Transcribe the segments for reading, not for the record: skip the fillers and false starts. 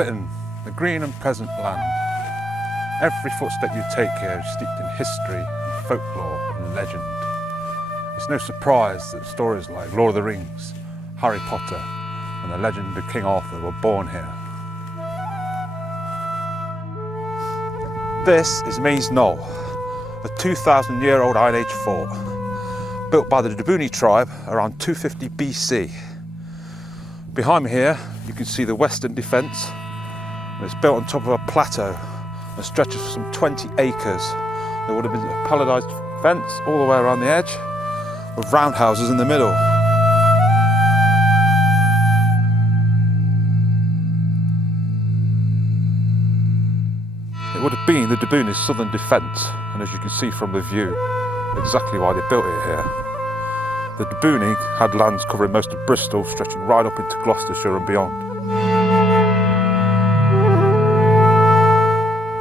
Britain, the green and pleasant land. Every footstep you take here is steeped in history and folklore and legend. It's no surprise that stories like Lord of the Rings, Harry Potter and the legend of King Arthur were born here. This is Meas Knoll, a 2,000-year-old Iron Age fort, built by the DJI tribe around 250 BC. Behind me here, you can see the western defence, and it's built on top of a plateau and stretches for some 20 acres. There would have been a palletised fence all the way around the edge, with roundhouses in the middle. It would have been the DJI's southern defence, and as you can see from the view, exactly why they built it here. The DJI had lands covering most of Bristol, stretching right up into Gloucestershire and beyond.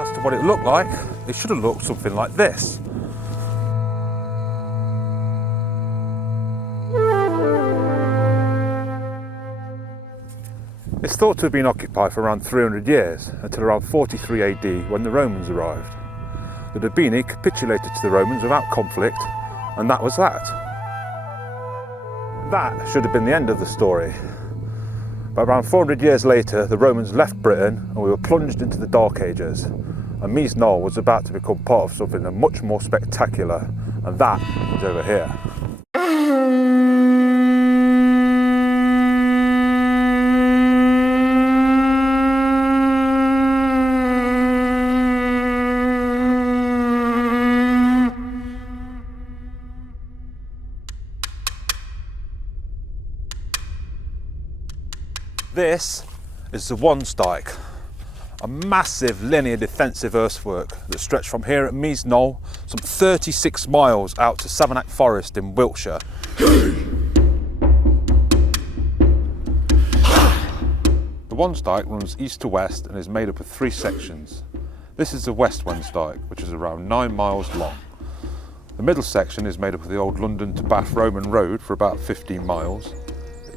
As to what it looked like, it should have looked something like this. It's thought to have been occupied for around 300 years, until around 43 AD when the Romans arrived. The DJI capitulated to the Romans without conflict, and that was that. That should have been the end of the story. But around 400 years later, the Romans left Britain and we were plunged into the Dark Ages. And Meas Knoll was about to become part of something much more spectacular, and that is over here. This is the Wansdyke, a massive linear defensive earthwork that stretched from here at Meas Knoll some 36 miles out to Savernake Forest in Wiltshire. The Wansdyke runs east to west and is made up of 3 sections. This is the West Wansdyke, which is around 9 miles long. The middle section is made up of the old London to Bath Roman road for about 15 miles.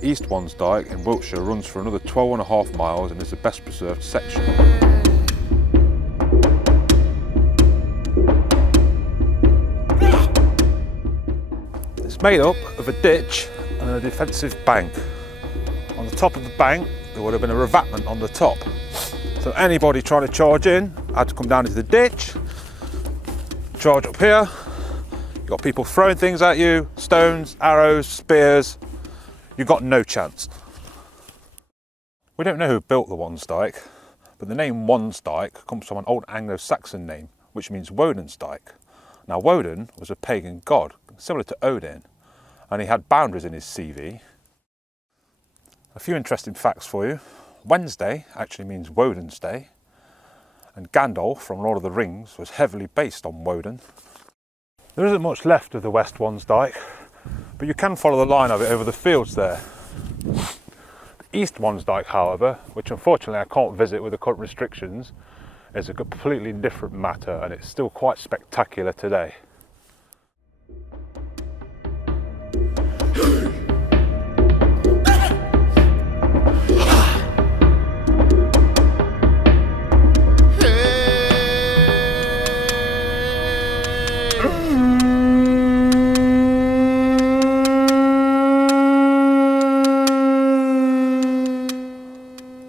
East Wansdyke in Wiltshire runs for another 12.5 miles and is the best preserved section. It's made up of a ditch and a defensive bank. On the top of the bank there would have been a revetment on the top. So anybody trying to charge in had to come down into the ditch, charge up here. You've got people throwing things at you, stones, arrows, spears. You've got no chance. We don't know who built the Wansdyke, but the name Wansdyke comes from an old Anglo-Saxon name, which means Woden's dyke. Now Woden was a pagan god, similar to Odin, and he had boundaries in his CV. A few interesting facts for you. Wednesday actually means Woden's Day, and Gandalf from Lord of the Rings was heavily based on Woden. There isn't much left of the West Wansdyke, but you can follow the line of it over the fields there. The East Wansdyke, however, which unfortunately I can't visit with the current restrictions, is a completely different matter, and it's still quite spectacular today.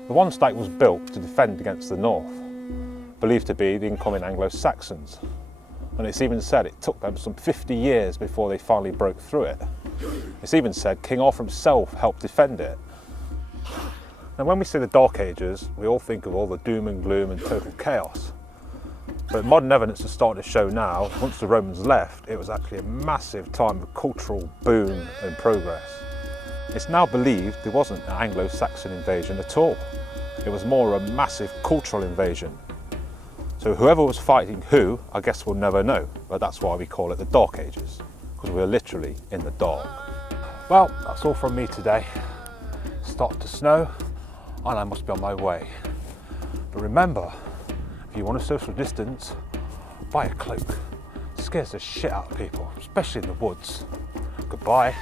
The Wansdyke was built to defend against the north, believed to be the incoming Anglo-Saxons, and it's even said it took them some 50 years before they finally broke through it. It's even said King Arthur himself helped defend it. Now when we say the Dark Ages, we all think of all the doom and gloom and total chaos. But modern evidence is starting to show now, once the Romans left, it was actually a massive time of cultural boom and progress. It's now believed there wasn't an Anglo-Saxon invasion at all. It was more a massive cultural invasion. So whoever was fighting who, I guess we'll never know, but that's why we call it the Dark Ages, because we're literally in the dark. Well, that's all from me today. It's starting to snow, and I must be on my way. But remember, if you want to social distance, buy a cloak. It scares the shit out of people, especially in the woods. Goodbye.